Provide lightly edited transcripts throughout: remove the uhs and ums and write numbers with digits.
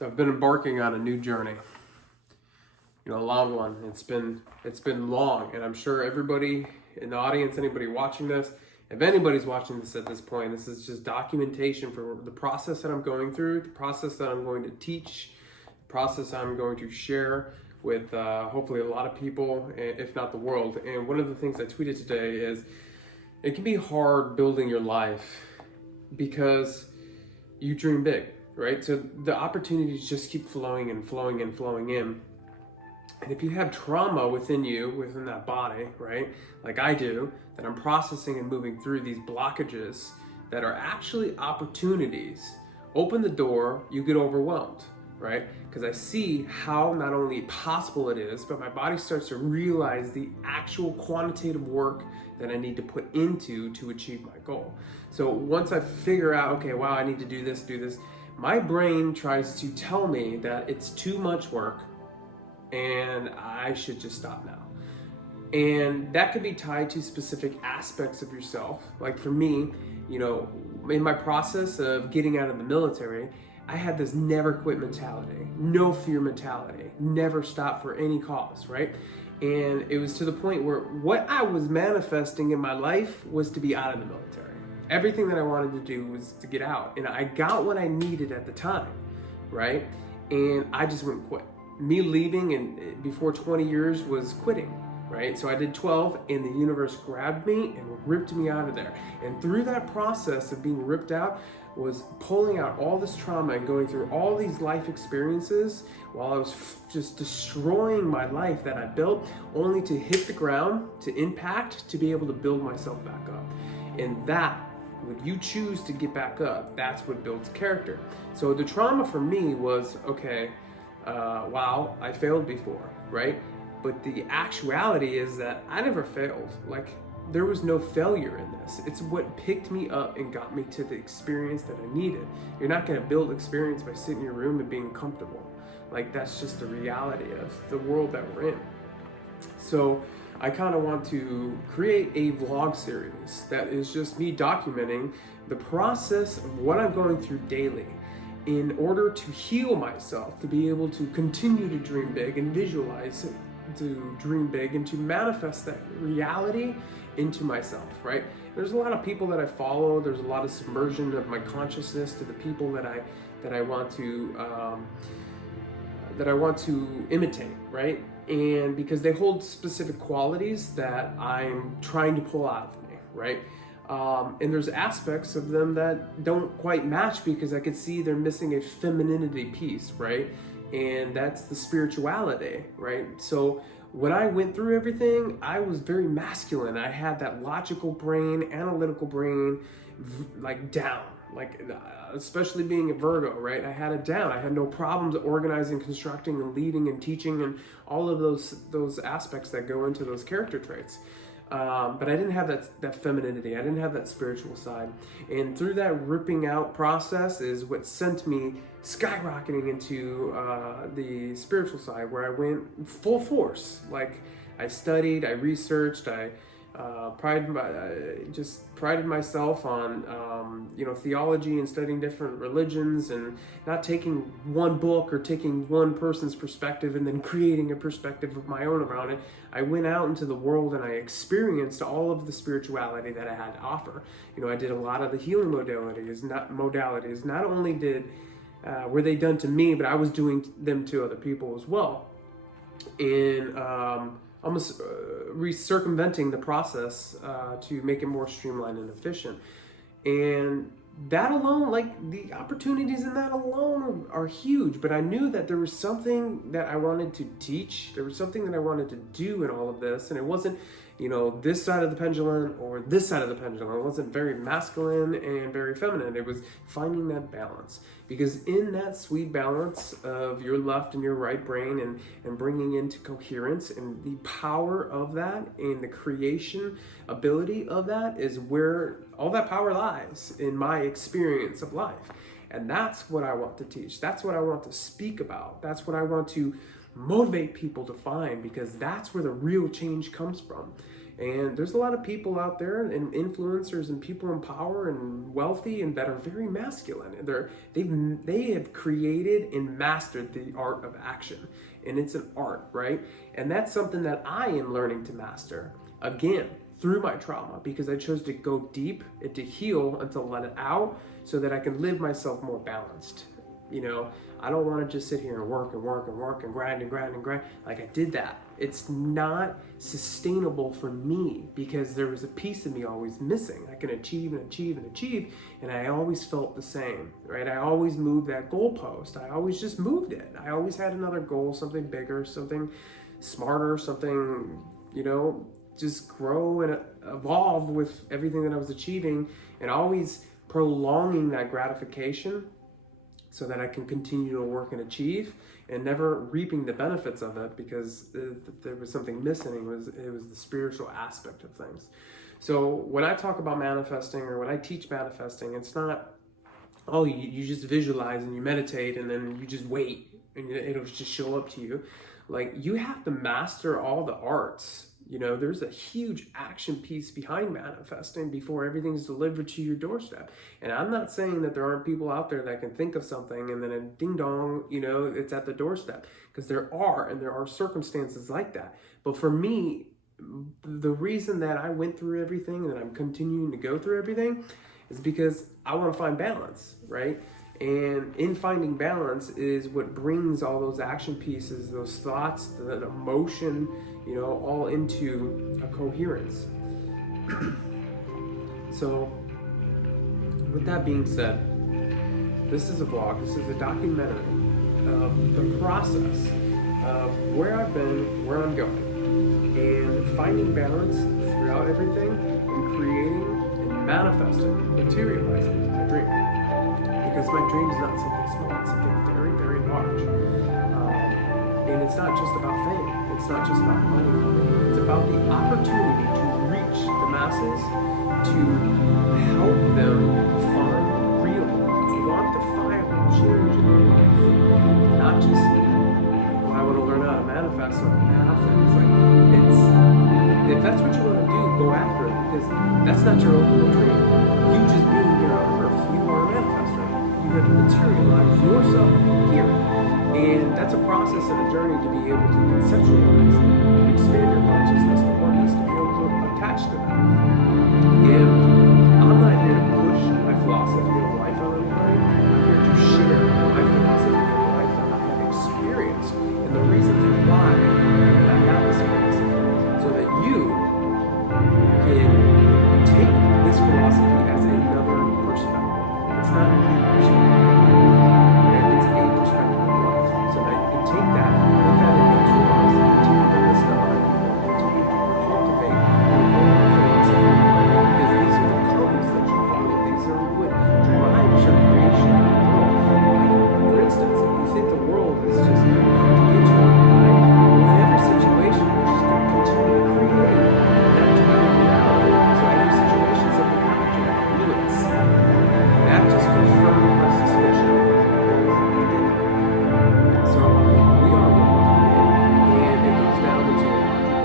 So I've been embarking on a new journey, a long one. It's been long, and I'm sure everybody in the audience, anybody watching this, if anybody's watching this at this point, this is just documentation for the process that I'm going through, the process that I'm going to teach, the process I'm going to share with hopefully a lot of people, if not the world. And one of the things I tweeted today is it can be hard building your life because you dream big, right? So the opportunities just keep flowing and flowing and flowing in. And if you have trauma within you, within that body, right, like I do, that I'm processing and moving through these blockages that are actually opportunities, open the door, you get overwhelmed, right? Because I see how not only possible it is, but my body starts to realize the actual quantitative work that I need to put into to achieve my goal. So once I figure out, okay, wow, I need to do this, my brain tries to tell me that it's too much work and I should just stop now. And that could be tied to specific aspects of yourself. Like for me, in my process of getting out of the military, I had this never quit mentality, no fear mentality, never stop for any cause, right? And it was to the point where what I was manifesting in my life was to be out of the military. Everything that I wanted to do was to get out. And I got what I needed at the time, right? And I just wouldn't quit. Me leaving and before 20 years was quitting, right? So I did 12 and the universe grabbed me and ripped me out of there. And through that process of being ripped out was pulling out all this trauma and going through all these life experiences while I was just destroying my life that I built, only to hit the ground, to impact, to be able to build myself back up. And that, when you choose to get back up, that's what builds character. So the trauma for me was, okay, wow, I failed before, right? But the actuality is that I never failed. Like, there was no failure in this. It's what picked me up and got me to the experience that I needed. You're not gonna build experience by sitting in your room and being comfortable. Like, that's just the reality of the world that we're in. So I kind of want to create a vlog series that is just me documenting the process of what I'm going through daily in order to heal myself, to be able to continue to dream big and visualize to dream big and to manifest that reality into myself, right? There's a lot of people that I follow. There's a lot of submersion of my consciousness to the people that I want to imitate, right? And because they hold specific qualities that I'm trying to pull out of me, right? And there's aspects of them that don't quite match because I could see they're missing a femininity piece, right? And that's the spirituality, right? So when I went through everything, I was very masculine. I had that logical brain, analytical brain, like down, like especially being a Virgo, right? I had it down. I had no problems organizing, constructing, and leading and teaching and all of those aspects that go into those character traits. But I didn't have that femininity. I didn't have that spiritual side. And through that ripping out process is what sent me skyrocketing into the spiritual side, where I went full force. Like, I studied, I researched, I prided myself on theology and studying different religions and not taking one book or taking one person's perspective and then creating a perspective of my own around it. I went out into the world and I experienced all of the spirituality that I had to offer. I did a lot of the healing modalities. Not only were they done to me, but I was doing them to other people as well. And almost circumventing the process to make it more streamlined and efficient. And that alone, like the opportunities in that alone are huge. But I knew that there was something that I wanted to teach. There was something that I wanted to do in all of this. And it wasn't, this side of the pendulum or this side of the pendulum. It wasn't very masculine and very feminine. It was finding that balance. Because in that sweet balance of your left and your right brain and bringing into coherence and the power of that and the creation ability of that is where all that power lies in my experience of life. And that's what I want to teach. That's what I want to speak about. That's what I want to motivate people to find, because that's where the real change comes from. And there's a lot of people out there and influencers and people in power and wealthy and that are very masculine. They have created and mastered the art of action. And it's an art, right? And that's something that I am learning to master. Again, through my trauma, because I chose to go deep and to heal and to let it out so that I can live myself more balanced. You know, I don't want to just sit here and work and grind like I did that. It's not sustainable for me because there was a piece of me always missing. I can achieve, and I always felt the same, right? I always moved that goalpost. I always just moved it. I always had another goal, something bigger, something smarter, something, you know, just grow and evolve with everything that I was achieving, and always prolonging that gratification so that I can continue to work and achieve, and never reaping the benefits of it because there was something missing. It was the spiritual aspect of things. So when I talk about manifesting, or when I teach manifesting, it's not, oh, you just visualize and you meditate and then you just wait and it'll just show up to you. Like, you have to master all the arts. You know, there's a huge action piece behind manifesting before everything's delivered to your doorstep. And I'm not saying that there aren't people out there that can think of something and then a ding dong, you know, it's at the doorstep. Because there are circumstances like that. But for me, the reason that I went through everything and that I'm continuing to go through everything is because I want to find balance, right? And in finding balance is what brings all those action pieces, those thoughts, that emotion, you know, all into a coherence. So, with that being said, this is a vlog, this is a documentary of the process of where I've been, where I'm going, and finding balance throughout everything, and creating and manifesting, materializing my dream. Because my dream is not something small, it's something very, very large. And it's not just about fame, it's not just about money, it's about the opportunity to reach the masses, to help them find real, quantifiable change in their life. Not just, well, I want to learn how to manifest so I can have things. Like, if that's what you want to do, go after it, because that's not your ultimate dream. You just being here on earth, you are a manifestor. You have to materialize yourself here. And that's a process and a journey to be able to conceptualize, expand your consciousness, the oneness, to be able to attach to that. And I'm not here to push my philosophy of life on anybody. I'm here to share my philosophy of life that I have experienced and the reasons why I have this philosophy, so that you can take this philosophy as another perspective. It's not a perspective. It's a perspective of life. So that you can take that, put that in your toolbox, and continue to listen to other people, continue to cultivate your own philosophy. Because these are the codes that you follow. These are what drives your creation of the world. Like, for instance, if you think the world is just out to get you all the time, well, in every situation, you're just going to continue to create that to be a reality. So every situation, something happens to that influence. That just confirmed my suspicion. So we are what we create, and it goes down into a logical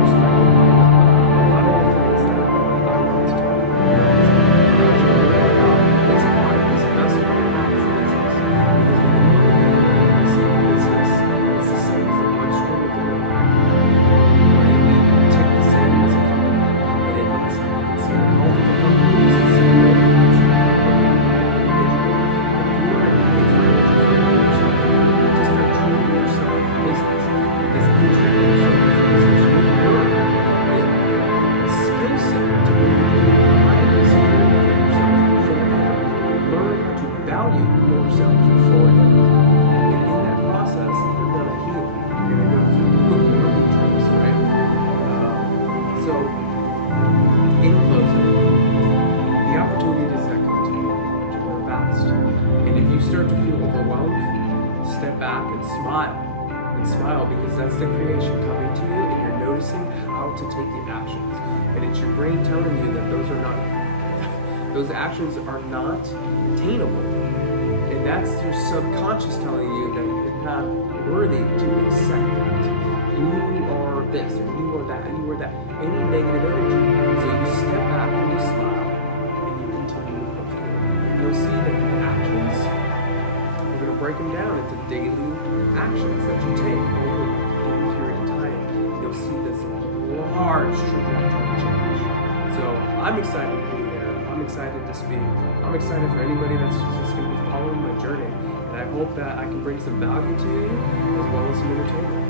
perspective. A lot of the things that I want to talk about is why this investment I have is a business. Because when you look at the business, it's the same as the one string within your mind. Right? You take the same as a company, and it is. You can see the health of the company is the same way. Smile, because that's the creation coming to you, and you're noticing how to take the actions. And it's your brain telling you that those actions are not attainable. And that's your subconscious telling you that not worthy to accept that. You are this, or you are that, and you are that. Any negative energy. So you step back and you smile, and you continue to push forward. And you'll see that the actions, we're going to break them down into daily actions that you take over a given period of time. You'll see this large trajectory change. So I'm excited to be here. I'm excited to speak. I'm excited for anybody that's just going to be following my journey. And I hope that I can bring some value to you as well as some entertainment.